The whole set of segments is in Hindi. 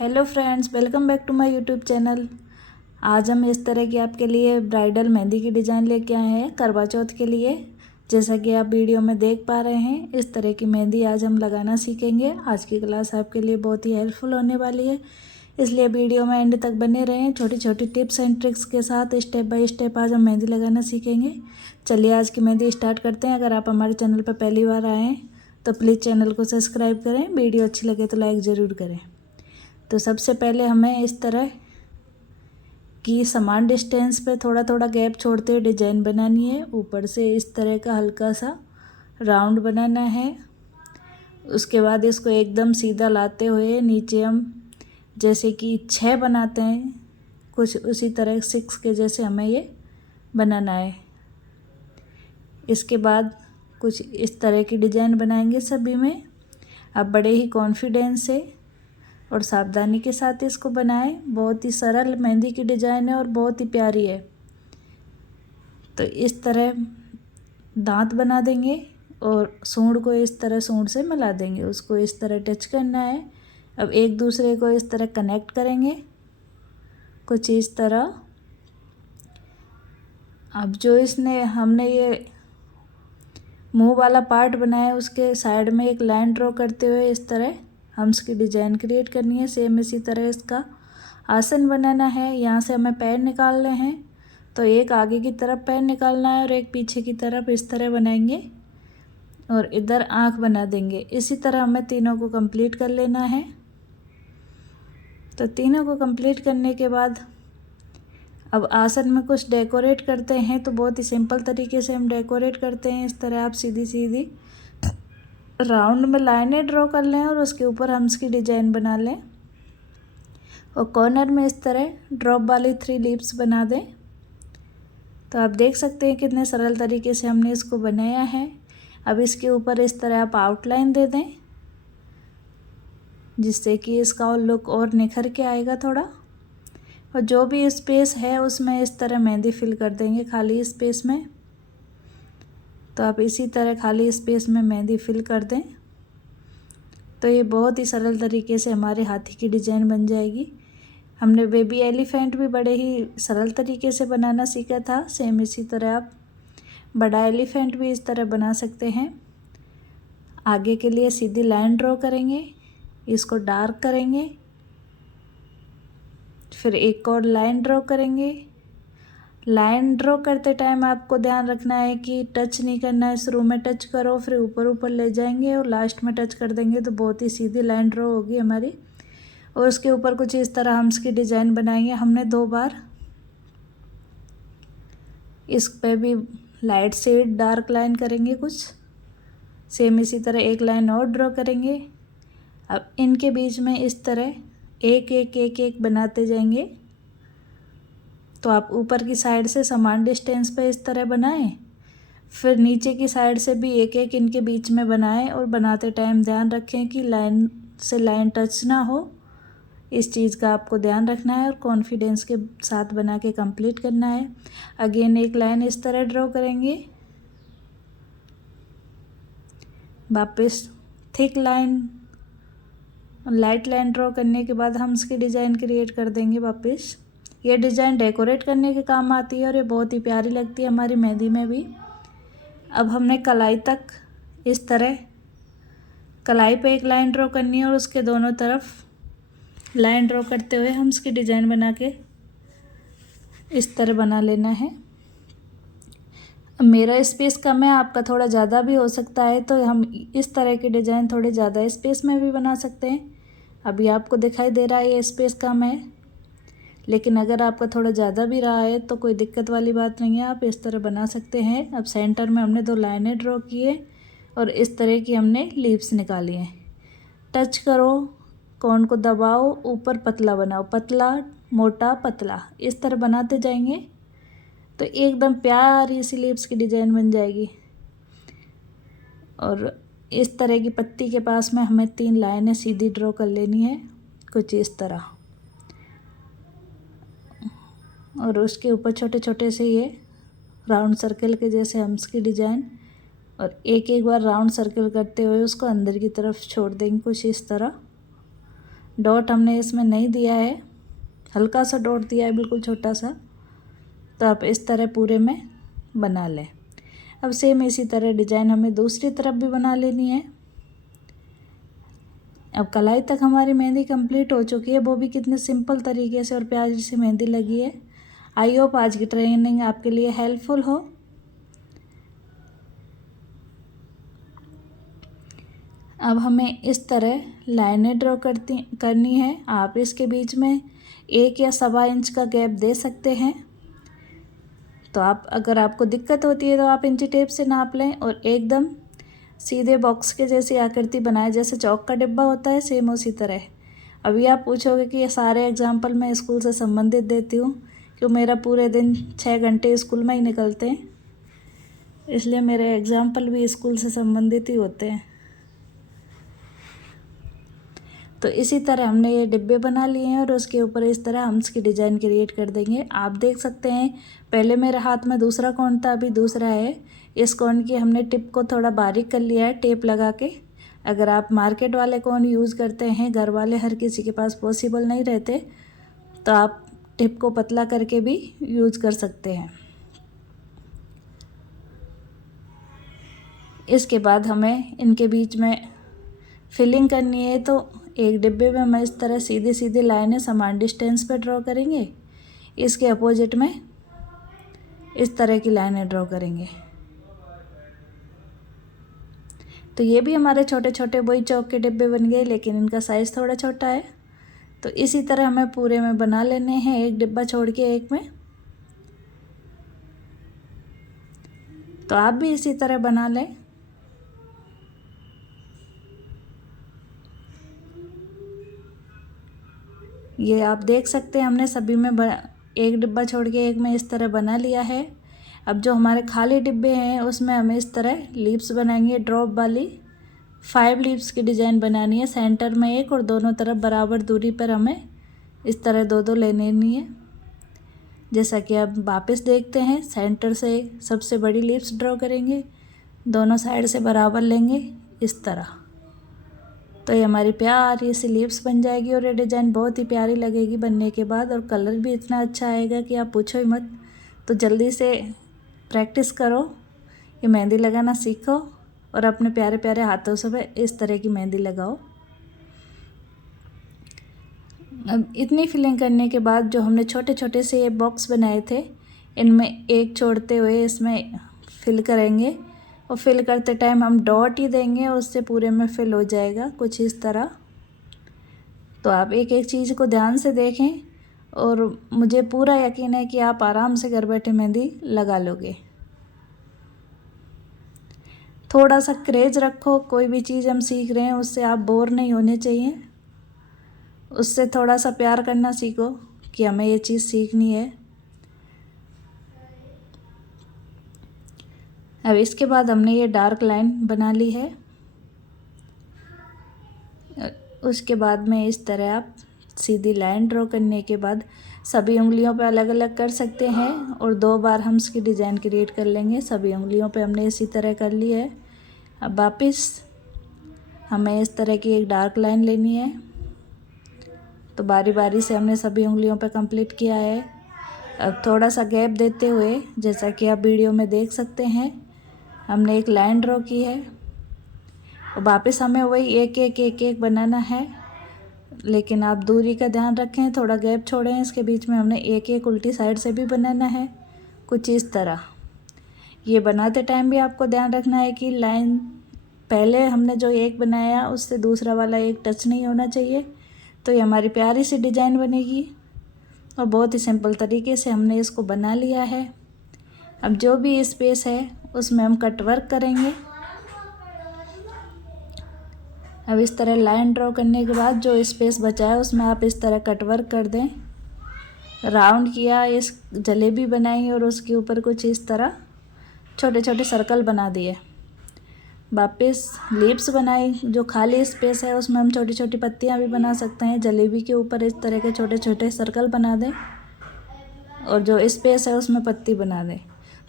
Hello friends, welcome back to my YouTube channel. आज हम इस तरह की आपके लिए ब्राइडल मेहंदी की डिज़ाइन लेके आए हैं करवा चौथ के लिए। जैसा कि आप वीडियो में देख पा रहे हैं, इस तरह की मेहंदी आज हम लगाना सीखेंगे। आज की क्लास आपके लिए बहुत ही हेल्पफुल होने वाली है, इसलिए वीडियो में एंड तक बने रहें। छोटी छोटी टिप्स एंड ट्रिक्स के साथ स्टेप बाय स्टेप आज हम मेहंदी लगाना सीखेंगे। चलिए आज की मेहंदी स्टार्ट करते हैं। अगर आप हमारे चैनल पर पहली बार आए हैं तो प्लीज़ चैनल को सब्सक्राइब करें। वीडियो अच्छी लगे तो लाइक ज़रूर करें। तो सबसे पहले हमें इस तरह की समान डिस्टेंस पे थोड़ा थोड़ा गैप छोड़ते हुए डिजाइन बनानी है। ऊपर से इस तरह का हल्का सा राउंड बनाना है। उसके बाद इसको एकदम सीधा लाते हुए नीचे हम जैसे कि 6 बनाते हैं, कुछ उसी तरह 6 के जैसे हमें ये बनाना है। इसके बाद कुछ इस तरह की डिजाइन बनाएंगे सभी में। आप बड़े ही कॉन्फिडेंस से और सावधानी के साथ इसको बनाएं। बहुत ही सरल मेहंदी की डिज़ाइन है और बहुत ही प्यारी है। तो इस तरह दांत बना देंगे और सूंड को इस तरह सूंड से मिला देंगे। उसको इस तरह टच करना है। अब एक दूसरे को इस तरह कनेक्ट करेंगे कुछ इस तरह। अब जो हमने ये मुंह वाला पार्ट बनाया, उसके साइड में एक लाइन ड्रॉ करते हुए इस तरह हम्स की डिज़ाइन क्रिएट करनी है। सेम इसी तरह इसका आसन बनाना है। यहाँ से हमें पैर निकालने हैं, तो एक आगे की तरफ पैर निकालना है और एक पीछे की तरफ इस तरह बनाएंगे और इधर आँख बना देंगे। इसी तरह हमें तीनों को कंप्लीट कर लेना है। तो तीनों को कंप्लीट करने के बाद अब आसन में कुछ डेकोरेट करते हैं। तो बहुत ही सिंपल तरीके से हम डेकोरेट करते हैं। इस तरह आप सीधी सीधी राउंड में लाइनें ड्रॉ कर लें और उसके ऊपर हम्स की डिज़ाइन बना लें और कॉर्नर में इस तरह ड्रॉप वाली 3 लीव्स बना दें। तो आप देख सकते हैं कितने सरल तरीके से हमने इसको बनाया है। अब इसके ऊपर इस तरह आप आउटलाइन दे दें, जिससे कि इसका लुक और निखर के आएगा थोड़ा। और जो भी स्पेस है उसमें इस तरह मेहंदी फिल कर देंगे खाली स्पेस में। तो आप इसी तरह खाली स्पेस में मेहंदी फिल कर दें। तो ये बहुत ही सरल तरीके से हमारे हाथी की डिज़ाइन बन जाएगी। हमने बेबी एलिफेंट भी बड़े ही सरल तरीके से बनाना सीखा था। सेम इसी तरह आप बड़ा एलिफेंट भी इस तरह बना सकते हैं। आगे के लिए सीधी लाइन ड्रॉ करेंगे, इसको डार्क करेंगे, फिर एक और लाइन ड्रॉ करेंगे। लाइन ड्रॉ करते टाइम आपको ध्यान रखना है कि टच नहीं करना है। शुरू में टच करो, फिर ऊपर ऊपर ले जाएंगे और लास्ट में टच कर देंगे, तो बहुत ही सीधी लाइन ड्रॉ होगी हमारी। और उसके ऊपर कुछ इस तरह हम्स की डिज़ाइन बनाएंगे हमने 2 बार। इस पे भी लाइट शेड डार्क लाइन करेंगे कुछ। सेम इसी तरह एक लाइन और ड्रॉ करेंगे। अब इनके बीच में इस तरह एक एक एक एक बनाते जाएंगे। तो आप ऊपर की साइड से समान डिस्टेंस पे इस तरह बनाएं, फिर नीचे की साइड से भी एक एक इनके बीच में बनाएं और बनाते टाइम ध्यान रखें कि लाइन से लाइन टच ना हो। इस चीज़ का आपको ध्यान रखना है और कॉन्फिडेंस के साथ बना के कंप्लीट करना है। अगेन एक लाइन इस तरह ड्रॉ करेंगे, वापस thick line light line draw करने के बाद हम इसकी डिज़ाइन क्रिएट कर देंगे वापस। ये डिज़ाइन डेकोरेट करने के काम आती है और ये बहुत ही प्यारी लगती है हमारी मेहंदी में भी। अब हमने कलाई तक इस तरह कलाई पे एक लाइन ड्रॉ करनी है और उसके दोनों तरफ लाइन ड्रॉ करते हुए हम इसकी डिज़ाइन बना के इस तरह बना लेना है। मेरा स्पेस कम है, आपका थोड़ा ज़्यादा भी हो सकता है, तो हम इस तरह की डिज़ाइन थोड़े ज़्यादा स्पेस में भी बना सकते हैं। अभी आपको दिखाई दे रहा है ये स्पेस कम है, लेकिन अगर आपका थोड़ा ज़्यादा भी रहा है तो कोई दिक्कत वाली बात नहीं है, आप इस तरह बना सकते हैं। अब सेंटर में हमने 2 लाइनें ड्रॉ की है और इस तरह की हमने लीव्स निकाली हैं। टच करो, कोन को दबाओ, ऊपर पतला बनाओ, पतला मोटा पतला, इस तरह बनाते जाएंगे तो एकदम प्यारी सी लीव्स की डिज़ाइन बन जाएगी। और इस तरह की पत्ती के पास में हमें 3 लाइनें सीधी ड्रॉ कर लेनी है कुछ इस तरह, और उसके ऊपर छोटे छोटे से ये राउंड सर्कल के जैसे हम्स की डिज़ाइन, और एक एक बार राउंड सर्कल करते हुए उसको अंदर की तरफ छोड़ देंगे कुछ इस तरह। डॉट हमने इसमें नहीं दिया है, हल्का सा डॉट दिया है, बिल्कुल छोटा सा। तो आप इस तरह पूरे में बना लें। अब सेम इसी तरह डिज़ाइन हमें दूसरी तरफ भी बना लेनी है। अब कलाई तक हमारी मेहंदी कंप्लीट हो चुकी है, वो भी कितने सिंपल तरीके से और प्यारी सी मेहंदी लगी है। आई होप आज की ट्रेनिंग आपके लिए हेल्पफुल हो। अब हमें इस तरह लाइनें ड्रॉ करनी है। आप इसके बीच में 1 या 1.25 इंच का गैप दे सकते हैं। तो आप अगर आपको दिक्कत होती है तो आप इंची टेप से नाप लें और एकदम सीधे बॉक्स के जैसी आकृति बनाएं, जैसे चौक का डिब्बा होता है सेम उसी तरह। अभी आप पूछोगे कि ये सारे एग्जाम्पल मैं स्कूल से संबंधित देती हूँ, क्यों मेरा पूरे दिन 6 घंटे स्कूल में ही निकलते हैं, इसलिए मेरे एग्जाम्पल भी स्कूल से संबंधित ही होते हैं। तो इसी तरह हमने ये डिब्बे बना लिए हैं और उसके ऊपर इस तरह हम्स की डिज़ाइन क्रिएट कर देंगे। आप देख सकते हैं पहले मेरे हाथ में दूसरा कोन था, अभी दूसरा है। इस कोन की हमने टिप को थोड़ा बारीक कर लिया है टेप लगा के। अगर आप मार्केट वाले कोन यूज़ करते हैं, घर वाले हर किसी के पास पॉसिबल नहीं रहते, तो आप टिप को पतला करके भी यूज़ कर सकते हैं। इसके बाद हमें इनके बीच में फिलिंग करनी है, तो एक डिब्बे में हम इस तरह सीधी सीधी लाइनें समान डिस्टेंस पे ड्रॉ करेंगे। इसके अपोजिट में इस तरह की लाइनें ड्रॉ करेंगे। तो ये भी हमारे छोटे छोटे वही चौक के डिब्बे बन गए, लेकिन इनका साइज़ थोड़ा छोटा है। तो इसी तरह हमें पूरे में बना लेने हैं, एक डिब्बा छोड़ के एक में। तो आप भी इसी तरह बना लें। ये आप देख सकते हैं हमने सभी में एक डिब्बा छोड़ के एक में इस तरह बना लिया है। अब जो हमारे खाली डिब्बे हैं उसमें हमें इस तरह लीव्स बनाएंगे, ड्रॉप वाली 5 लीव्स की डिज़ाइन बनानी है। सेंटर में एक और दोनों तरफ बराबर दूरी पर हमें इस तरह 2-2 लेनी है। जैसा कि आप वापस देखते हैं, सेंटर से सबसे बड़ी लीव्स ड्रॉ करेंगे, दोनों साइड से बराबर लेंगे इस तरह। तो ये हमारी प्यारी सी लीव्स बन जाएगी और ये डिज़ाइन बहुत ही प्यारी लगेगी बनने के बाद, और कलर भी इतना अच्छा आएगा कि आप पूछो ही मत। तो जल्दी से प्रैक्टिस करो, ये मेहंदी लगाना सीखो और अपने प्यारे प्यारे हाथों से इस तरह की मेहंदी लगाओ। अब इतनी फिलिंग करने के बाद जो हमने छोटे छोटे से ये बॉक्स बनाए थे, इनमें एक छोड़ते हुए इसमें फिल करेंगे, और फिल करते टाइम हम डॉट ही देंगे, उससे पूरे में फिल हो जाएगा कुछ इस तरह। तो आप एक एक चीज़ को ध्यान से देखें और मुझे पूरा यकीन है कि आप आराम से घर बैठे मेहंदी लगा लोगे। थोड़ा सा क्रेज रखो, कोई भी चीज़ हम सीख रहे हैं उससे आप बोर नहीं होने चाहिए, उससे थोड़ा सा प्यार करना सीखो कि हमें ये चीज़ सीखनी है। अब इसके बाद हमने ये डार्क लाइन बना ली है। उसके बाद में इस तरह आप सीधी लाइन ड्रॉ करने के बाद सभी उंगलियों पे अलग अलग कर सकते हैं और 2 बार हम इसकी डिज़ाइन क्रिएट कर लेंगे। सभी उंगलियों पे हमने इसी तरह कर ली है। अब वापस हमें इस तरह की एक डार्क लाइन लेनी है। तो बारी बारी से हमने सभी उंगलियों पे कंप्लीट किया है। अब थोड़ा सा गैप देते हुए, जैसा कि आप वीडियो में देख सकते हैं, हमने एक लाइन ड्रॉ की है और वापस हमें वही एक एक बनाना है, लेकिन आप दूरी का ध्यान रखें, थोड़ा गैप छोड़ें इसके बीच में। हमने एक एक उल्टी साइड से भी बनाना है कुछ इस तरह। ये बनाते टाइम भी आपको ध्यान रखना है कि लाइन पहले हमने जो एक बनाया उससे दूसरा वाला एक टच नहीं होना चाहिए। तो ये हमारी प्यारी सी डिज़ाइन बनेगी और बहुत ही सिंपल तरीके से हमने इसको बना लिया है। अब जो भी स्पेस है उसमें हम कट वर्क करेंगे। अब इस तरह लाइन ड्रॉ करने के बाद जो स्पेस बचा है उसमें आप इस तरह कट वर्क कर दें। राउंड किया, इस जलेबी बनाई और उसके ऊपर कुछ इस तरह छोटे छोटे सर्कल बना दिए। वापस लीव्स बनाई, जो खाली स्पेस है उसमें हम छोटी छोटी पत्तियां भी बना सकते हैं। जलेबी के ऊपर इस तरह के छोटे छोटे सर्कल बना दें और जो स्पेस है उसमें पत्ती बना दें।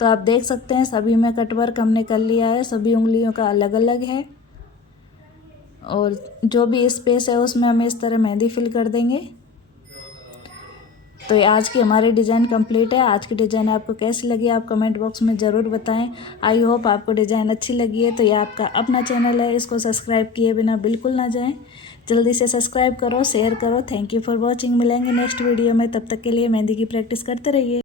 तो आप देख सकते हैं सभी में कट वर्क हमने कर लिया है, सभी उंगलियों का अलग अलग है और जो भी स्पेस है उसमें हम इस तरह मेहंदी फिल कर देंगे। तो ये आज की हमारी डिज़ाइन कंप्लीट है। आज की डिज़ाइन आपको कैसी लगी आप कमेंट बॉक्स में ज़रूर बताएं। आई होप आपको डिज़ाइन अच्छी लगी है। तो ये आपका अपना चैनल है, इसको सब्सक्राइब किए बिना बिल्कुल ना जाएं। जल्दी से सब्सक्राइब करो, शेयर करो। Thank you for watching. मिलेंगे नेक्स्ट वीडियो में, तब तक के लिए मेहंदी की प्रैक्टिस करते रहिए।